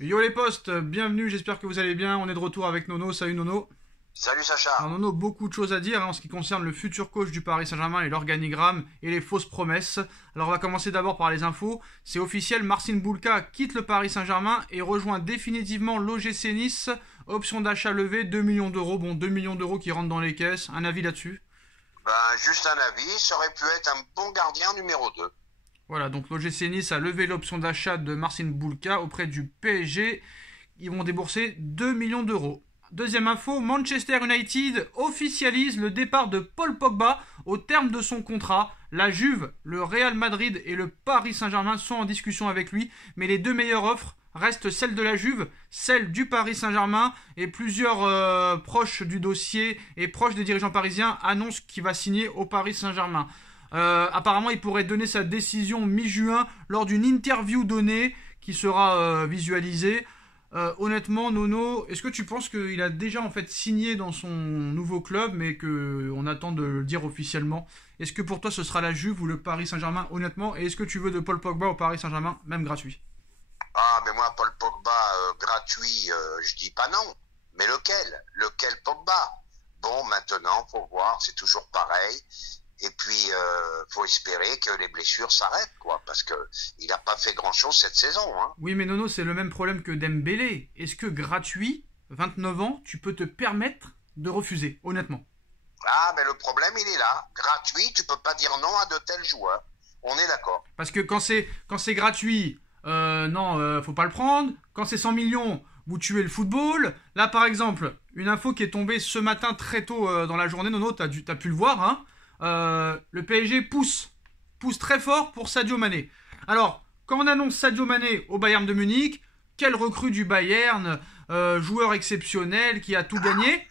Yo les postes, bienvenue, j'espère que vous allez bien. On est de retour avec Nono. Salut Nono. Salut Sacha. Alors Nono, beaucoup de choses à dire en ce qui concerne le futur coach du Paris Saint-Germain et l'organigramme et les fausses promesses. Alors on va commencer d'abord par les infos. C'est officiel, Marcin Bulka quitte le Paris Saint-Germain et rejoint définitivement l'OGC Nice. Option d'achat levée, 2 millions d'euros. Bon, 2 millions d'euros qui rentrent dans les caisses. Un avis là-dessus? Juste un avis, ça aurait pu être un bon gardien numéro 2. Voilà, donc l'OGC Nice a levé l'option d'achat de Marcin Bulka auprès du PSG. Ils vont débourser 2 millions d'euros. Deuxième info, Manchester United officialise le départ de Paul Pogba au terme de son contrat. La Juve, le Real Madrid et le Paris Saint-Germain sont en discussion avec lui, mais les deux meilleures offres restent celle de la Juve, celle du Paris Saint-Germain, et plusieurs proches du dossier et proches des dirigeants parisiens annoncent qu'il va signer au Paris Saint-Germain. Apparemment, il pourrait donner sa décision mi-juin lors d'une interview donnée qui sera visualisée. Honnêtement, Nono, est-ce que tu penses qu'il a déjà en fait signé dans son nouveau club, mais qu'on attend de le dire officiellement? Est-ce que pour toi ce sera la Juve ou le Paris Saint-Germain, honnêtement? Et est-ce que tu veux de Paul Pogba au Paris Saint-Germain, même gratuit? Ah, mais moi, Paul Pogba, gratuit, je dis pas non. Mais lequel? Lequel Pogba? Bon, maintenant, faut voir, c'est toujours pareil. Et puis, faut espérer que les blessures s'arrêtent, quoi, parce que il n'a pas fait grand-chose cette saison, hein. Oui, mais Nono, c'est le même problème que Dembélé. Est-ce que gratuit, 29 ans, tu peux te permettre de refuser, honnêtement? Ah, mais le problème, il est là. Gratuit, tu peux pas dire non à de tels joueurs. On est d'accord. Parce que quand c'est gratuit, non, faut pas le prendre. Quand c'est 100 millions, vous tuez le football. Là, par exemple, une info qui est tombée ce matin très tôt dans la journée, Nono, t'as pu le voir, hein. Le PSG pousse très fort pour Sadio Mané. Alors, quand on annonce Sadio Mané au Bayern de Munich, quelle recrue du Bayern, joueur exceptionnel qui a tout gagné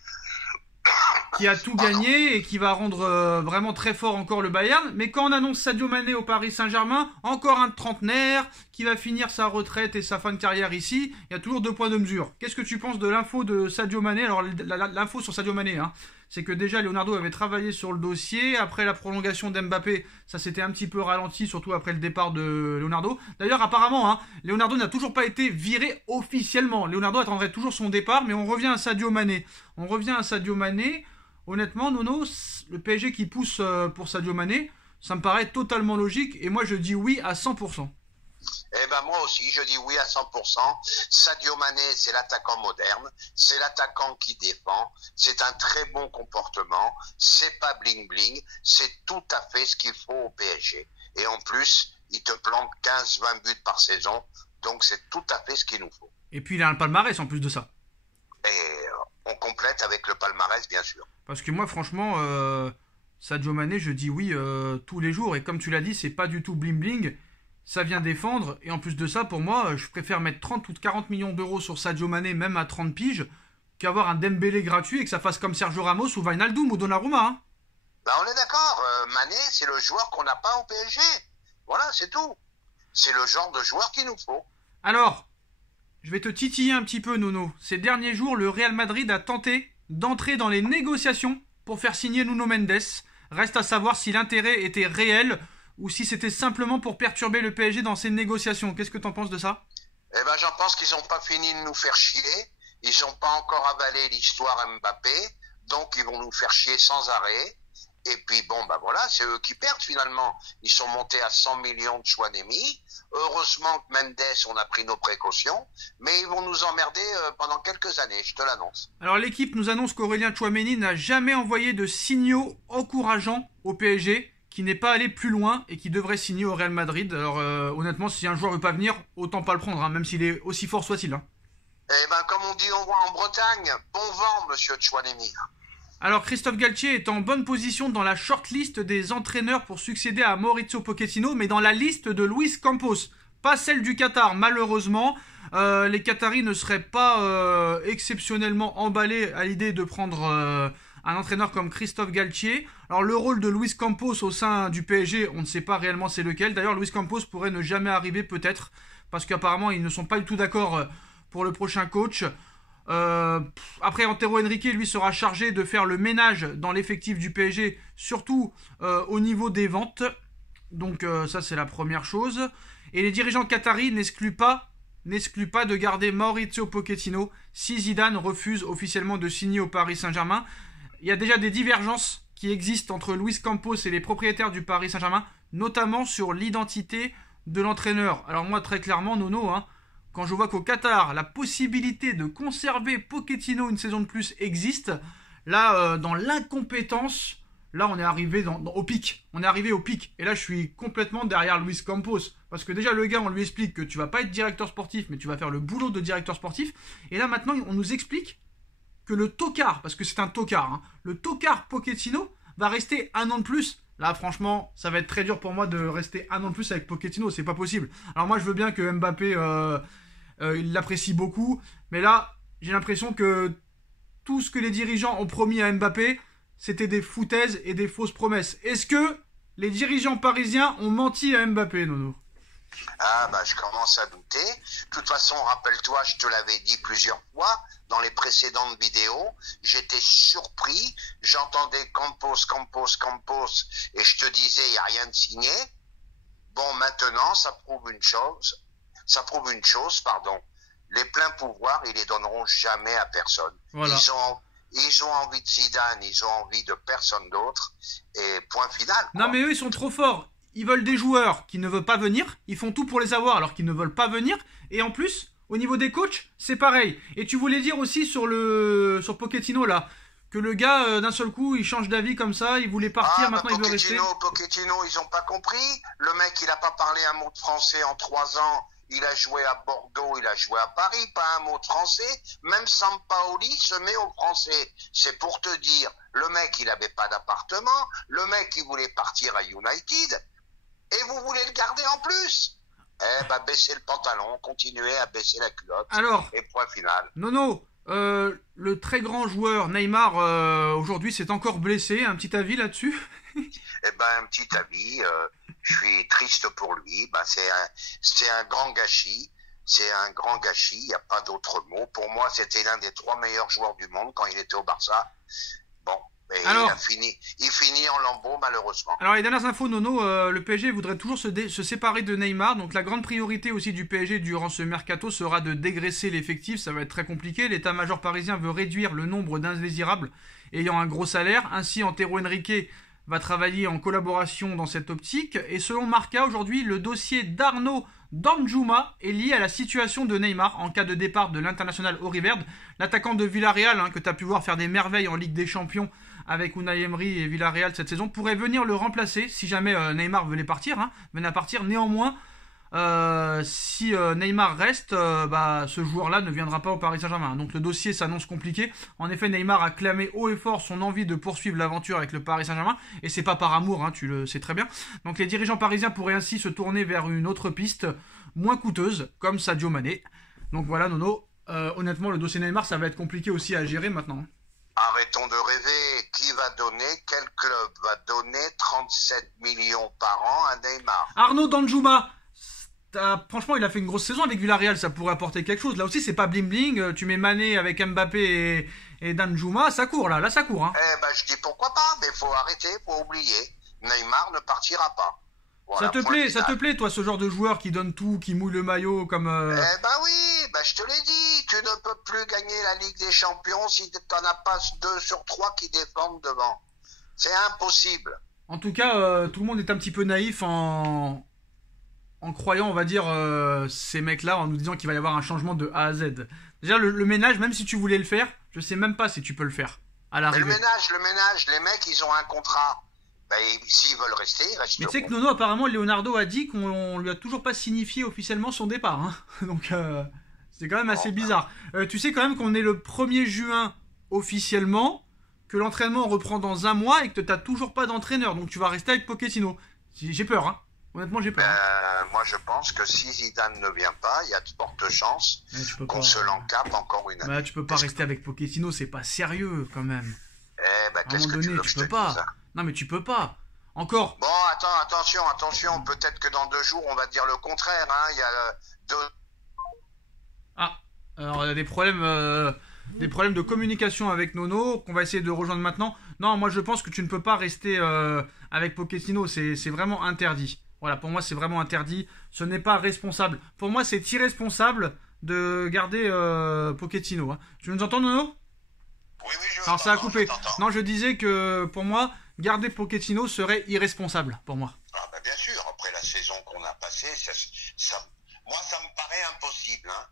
et qui va rendre vraiment très fort encore le Bayern. Mais quand on annonce Sadio Mané au Paris Saint-Germain, encore un trentenaire qui va finir sa retraite et sa fin de carrière ici, il y a toujours deux points de mesure. Qu'est-ce que tu penses de l'info de Sadio Mané? Alors l'info sur Sadio Mané, hein, c'est que déjà Leonardo avait travaillé sur le dossier. Après la prolongation d'Mbappé, ça s'était un petit peu ralenti, surtout après le départ de Leonardo. D'ailleurs, apparemment, hein, Leonardo n'a toujours pas été viré officiellement. Leonardo attendrait toujours son départ, mais on revient à Sadio Mané. Honnêtement, Nono, le PSG qui pousse pour Sadio Mané, ça me paraît totalement logique. Et moi, je dis oui à 100%. Eh ben moi aussi, je dis oui à 100%. Sadio Mané, c'est l'attaquant moderne, c'est l'attaquant qui défend, c'est un très bon comportement, c'est pas bling bling, c'est tout à fait ce qu'il faut au PSG. Et en plus, il te plante 15-20 buts par saison, donc c'est tout à fait ce qu'il nous faut. Et puis, il a un palmarès en plus de ça. Et on complète avec le palmarès, bien sûr. Parce que moi, franchement, Sadio Mané, je dis oui tous les jours. Et comme tu l'as dit, c'est pas du tout bling bling. Ça vient défendre. Et en plus de ça, pour moi, je préfère mettre 30 ou 40 millions d'euros sur Sadio Mané, même à 30 piges, qu'avoir un Dembélé gratuit et que ça fasse comme Sergio Ramos ou Wijnaldum ou Donnarumma, hein. Ben on est d'accord, Mané, c'est le joueur qu'on n'a pas au PSG. Voilà, c'est tout. C'est le genre de joueur qu'il nous faut. Alors, je vais te titiller un petit peu, Nono. Ces derniers jours, le Real Madrid a tenté d'entrer dans les négociations pour faire signer Nuno Mendes. Reste à savoir si l'intérêt était réel ou si c'était simplement pour perturber le PSG dans ces négociations. Qu'est-ce que t'en penses de ça? Eh ben, j'en pense qu'ils n'ont pas fini de nous faire chier. Ils n'ont pas encore avalé l'histoire Mbappé. Donc, ils vont nous faire chier sans arrêt. Et puis, bon, ben voilà, c'est eux qui perdent finalement. Ils sont montés à 100 millions de Chouanemi. Heureusement que Mendes, on a pris nos précautions. Mais ils vont nous emmerder pendant quelques années, je te l'annonce. Alors l'équipe nous annonce qu'Aurélien Tchouaméni n'a jamais envoyé de signaux encourageants au PSG, qui n'est pas allé plus loin et qui devrait signer au Real Madrid. Alors honnêtement, si un joueur veut pas venir, autant pas le prendre, hein, même s'il est aussi fort soit-il, hein. Eh ben, comme on dit en Bretagne, bon vent, monsieur Chouanemi. Alors Christophe Galtier est en bonne position dans la shortlist des entraîneurs pour succéder à Maurizio Pochettino, mais dans la liste de Luis Campos, pas celle du Qatar malheureusement. Les Qataris ne seraient pas exceptionnellement emballés à l'idée de prendre un entraîneur comme Christophe Galtier. Alors le rôle de Luis Campos au sein du PSG, on ne sait pas réellement c'est lequel. D'ailleurs Luis Campos pourrait ne jamais arriver peut-être, parce qu'apparemment ils ne sont pas du tout d'accord pour le prochain coach. Après, Antero Henrique, lui, sera chargé de faire le ménage dans l'effectif du PSG, surtout au niveau des ventes. Donc ça, c'est la première chose. Et les dirigeants qataris n'excluent pas n'exclut pas de garder Maurizio Pochettino si Zidane refuse officiellement de signer au Paris Saint-Germain. Il y a déjà des divergences qui existent entre Luis Campos et les propriétaires du Paris Saint-Germain, notamment sur l'identité de l'entraîneur. Alors moi, très clairement, Nono, quand je vois qu'au Qatar, la possibilité de conserver Pochettino une saison de plus existe, là, dans l'incompétence, là, on est arrivé au pic. On est arrivé au pic. Et là, je suis complètement derrière Luis Campos. Parce que déjà, le gars, on lui explique que tu vas pas être directeur sportif, mais tu vas faire le boulot de directeur sportif. Et là, maintenant, on nous explique que le tocard, parce que c'est un tocard, le tocard Pochettino va rester 1 an de plus. Là, franchement, ça va être très dur pour moi de rester 1 an de plus avec Pochettino. C'est pas possible. Alors moi, je veux bien que Mbappé, il l'apprécie beaucoup. Mais là, j'ai l'impression que tout ce que les dirigeants ont promis à Mbappé, c'était des foutaises et des fausses promesses. Est-ce que les dirigeants parisiens ont menti à Mbappé, Nono? Ah bah je commence à douter. De toute façon, rappelle-toi, je te l'avais dit plusieurs fois dans les précédentes vidéos, j'étais surpris, j'entendais Campos, et je te disais, il n'y a rien de signé. Bon, maintenant, ça prouve une chose, les pleins pouvoirs, ils les donneront jamais à personne. Voilà. Ils ont envie de Zidane, ils ont envie de personne d'autre, et point final. Non mais eux, ils sont trop forts. Ils veulent des joueurs qui ne veulent pas venir. Ils font tout pour les avoir alors qu'ils ne veulent pas venir. Et en plus, au niveau des coachs, c'est pareil. Et tu voulais dire aussi sur Pochettino là, que le gars d'un seul coup il change d'avis comme ça, il voulait partir, maintenant il veut rester. Pochettino, ils ont pas compris. Le mec, il a pas parlé un mot de français en 3 ans. Il a joué à Bordeaux, il a joué à Paris, pas un mot de français. Même Sampaoli se met au français. C'est pour te dire, le mec, il avait pas d'appartement. Le mec, il voulait partir à United. Et vous voulez le garder en plus? Eh ben, baissez le pantalon, continuez à baisser la culotte. Alors, et point final. Nono, le très grand joueur Neymar, aujourd'hui, s'est encore blessé. Un petit avis là-dessus? Eh ben, un petit avis. Je suis triste pour lui. Ben, c'est un grand gâchis. C'est un grand gâchis. Il n'y a pas d'autre mot. Pour moi, c'était l'un des 3 meilleurs joueurs du monde quand il était au Barça. Bon. Mais alors, il finit en lambeaux, malheureusement. Alors, les dernières infos, Nono, le PSG voudrait toujours se séparer de Neymar. Donc, la grande priorité aussi du PSG durant ce mercato sera de dégraisser l'effectif. Ça va être très compliqué. L'état-major parisien veut réduire le nombre d'indésirables ayant un gros salaire. Ainsi, Antero Henrique va travailler en collaboration dans cette optique. Et selon Marca, aujourd'hui, le dossier d'Arnaud Danjuma est lié à la situation de Neymar en cas de départ de l'international Auriverde. L'attaquant de Villarreal, que tu as pu voir faire des merveilles en Ligue des Champions avec Unai Emery et Villarreal cette saison, pourrait venir le remplacer si jamais Neymar venait à partir. Néanmoins, si Neymar reste, ce joueur-là ne viendra pas au Paris Saint-Germain. Donc le dossier s'annonce compliqué. En effet, Neymar a clamé haut et fort son envie de poursuivre l'aventure avec le Paris Saint-Germain, et c'est pas par amour, tu le sais très bien. Donc les dirigeants parisiens pourraient ainsi se tourner vers une autre piste moins coûteuse, comme Sadio Mané. Donc voilà, Nono, honnêtement, le dossier Neymar, ça va être compliqué aussi à gérer maintenant. Arrêtons de rêver. Quel club va donner 37 millions par an à Neymar? Arnaud Danjuma. Franchement, il a fait une grosse saison avec Villarreal, ça pourrait apporter quelque chose. Là aussi, c'est pas bling bling. Tu mets Mané avec Mbappé et Danjuma, ça court là ça court. Eh ben, je dis pourquoi pas, mais faut arrêter, faut oublier. Neymar ne partira pas. Voilà, ça te plaît, toi, ce genre de joueur qui donne tout, qui mouille le maillot comme. Eh ben oui, je te l'ai dit, tu ne peux plus gagner la Ligue des Champions si t'en as pas 2 sur 3 qui défendent devant. C'est impossible. En tout cas, tout le monde est un petit peu naïf en croyant, on va dire, ces mecs-là, en nous disant qu'il va y avoir un changement de A à Z. Déjà, le ménage, même si tu voulais le faire, je sais même pas si tu peux le faire à l'arrivée. Mais le ménage, les mecs, ils ont un contrat. S'ils veulent rester, ils resteront. Mais tu sais que Nono, apparemment, Leonardo a dit qu'on lui a toujours pas signifié officiellement son départ. Donc, c'est quand même assez bizarre. Tu sais quand même qu'on est le 1er juin officiellement, que l'entraînement reprend dans 1 mois et que t'as toujours pas d'entraîneur. Donc, tu vas rester avec Pochettino. J'ai peur, Honnêtement, j'ai peur. Moi, je pense que si Zidane ne vient pas, il y a de fortes chances qu'on se l'encape encore une année. Tu peux pas rester avec Pochettino, c'est pas sérieux quand même. Qu'est-ce que tu veux que je te dise? Non, mais tu peux pas. Encore. Bon, attention. Peut-être que dans 2 jours, on va dire le contraire. Il y a alors il y a des problèmes de communication avec Nono qu'on va essayer de rejoindre maintenant. Non, moi je pense que tu ne peux pas rester avec Pochettino. C'est vraiment interdit. Voilà, pour moi c'est vraiment interdit. Ce n'est pas responsable. Pour moi c'est irresponsable de garder Pochettino. Hein. Tu nous entends, Nono? Oui, je Alors ça a t'entends, coupé. Non, je disais que pour moi, garder Pochettino serait irresponsable, pour moi. Ah bien sûr, après la saison qu'on a passée, moi ça me paraît impossible. Hein.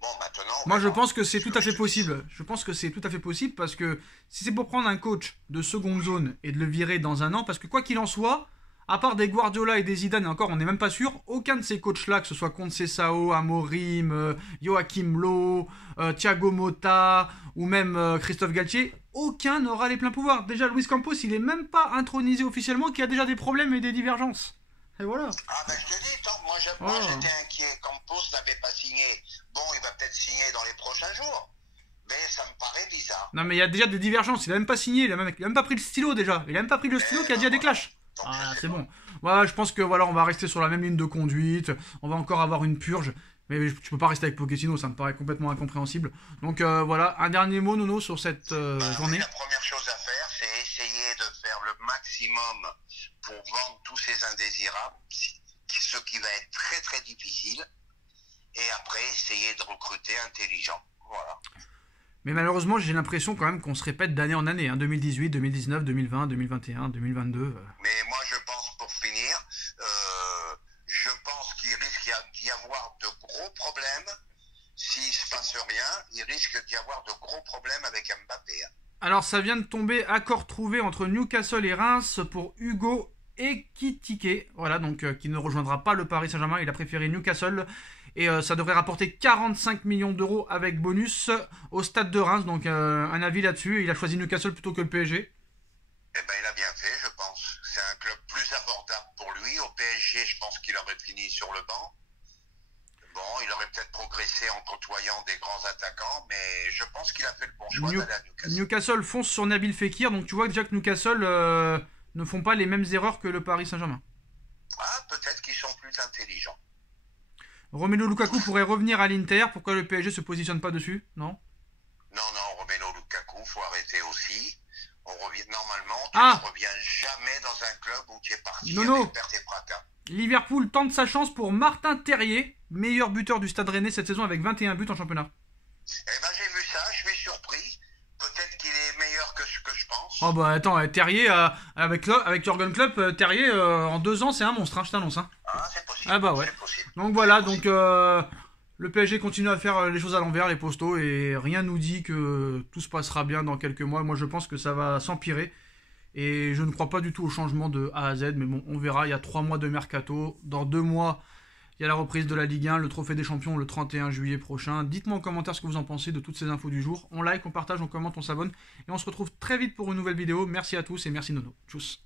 Bon, maintenant... Moi, je pense que c'est tout à fait possible. Je pense que c'est tout à fait possible parce que si c'est pour prendre un coach de seconde zone et de le virer dans un an, parce que quoi qu'il en soit, à part des Guardiola et des Zidane, et encore, on n'est même pas sûr, aucun de ces coachs-là, que ce soit Conceição, Amorim, Joachim Löw, Thiago Motta ou même Christophe Galtier, aucun n'aura les pleins pouvoirs. Déjà, Luis Campos, il est même pas intronisé officiellement, qu'il y a déjà des problèmes et des divergences. Et voilà. Ah ben je te dis, moi j'étais inquiet. Campos n'avait pas signé. Bon, il va peut-être signer dans les prochains jours. Mais ça me paraît bizarre. Non mais il y a déjà des divergences, il a même pas signé, il a même pas pris le stylo déjà. Il a même pas pris le stylo qui a déjà des clashs. Ah, c'est bon. Voilà, je pense que voilà, on va rester sur la même ligne de conduite. On va encore avoir une purge. Mais tu peux pas rester avec Pochettino, ça me paraît complètement incompréhensible. Donc voilà, un dernier mot, Nono, sur cette journée. Oui, la première chose à faire, c'est essayer de faire le maximum pour vendre tous ces indésirables, ce qui va être très très difficile. Et après, essayer de recruter intelligent. Voilà. Mais malheureusement, j'ai l'impression quand même qu'on se répète d'année en année. Hein, 2018, 2019, 2020, 2021, 2022. Mais moi, je pense, pour finir, je pense qu'il risque d'y avoir de gros problèmes. S'il se passe rien, il risque d'y avoir de gros problèmes avec Mbappé. Alors, ça vient de tomber, accord trouvé entre Newcastle et Reims pour Hugo Ekitike. Voilà, donc qui ne rejoindra pas le Paris Saint-Germain. Il a préféré Newcastle. Et ça devrait rapporter 45 millions d'euros avec bonus au stade de Reims. Donc un avis là-dessus. Il a choisi Newcastle plutôt que le PSG. Eh ben, il a bien fait, je pense. C'est un club plus abordable pour lui. Au PSG, je pense qu'il aurait fini sur le banc. Bon, il aurait peut-être progressé en côtoyant des grands attaquants, mais je pense qu'il a fait le bon choix d'aller à Newcastle. Newcastle fonce sur Nabil Fekir. Donc tu vois déjà que Newcastle ne font pas les mêmes erreurs que le Paris Saint-Germain. Ah, peut-être qu'ils sont plus intelligents. Romelu Lukaku pourrait revenir à l'Inter. Pourquoi le PSG se positionne pas dessus? Non. Non, Romelu Lukaku, faut arrêter aussi. On revient normalement. Tu ne reviens jamais dans un club où tu es parti avec perte et fracas. Liverpool tente sa chance pour Martin Terrier, meilleur buteur du Stade Rennais cette saison avec 21 buts en championnat. Eh ben j'ai vu ça, je suis surpris. Peut-être qu'il est meilleur que ce que je pense. Oh bah attends, Terrier avec Jürgen Klopp, Terrier en 2 ans c'est un monstre, hein, je t'annonce. Hein. Ah c'est possible. Ah bah ouais. Donc voilà, donc le PSG continue à faire les choses à l'envers, les postaux, et rien nous dit que tout se passera bien dans quelques mois. Moi je pense que ça va s'empirer. Et je ne crois pas du tout au changement de A à Z, mais bon, on verra, il y a 3 mois de mercato. Dans 2 mois, il y a la reprise de la Ligue 1, le Trophée des Champions le 31 juillet prochain. Dites-moi en commentaire ce que vous en pensez de toutes ces infos du jour. On like, on partage, on commente, on s'abonne. Et on se retrouve très vite pour une nouvelle vidéo. Merci à tous et merci Nono. Tchuss.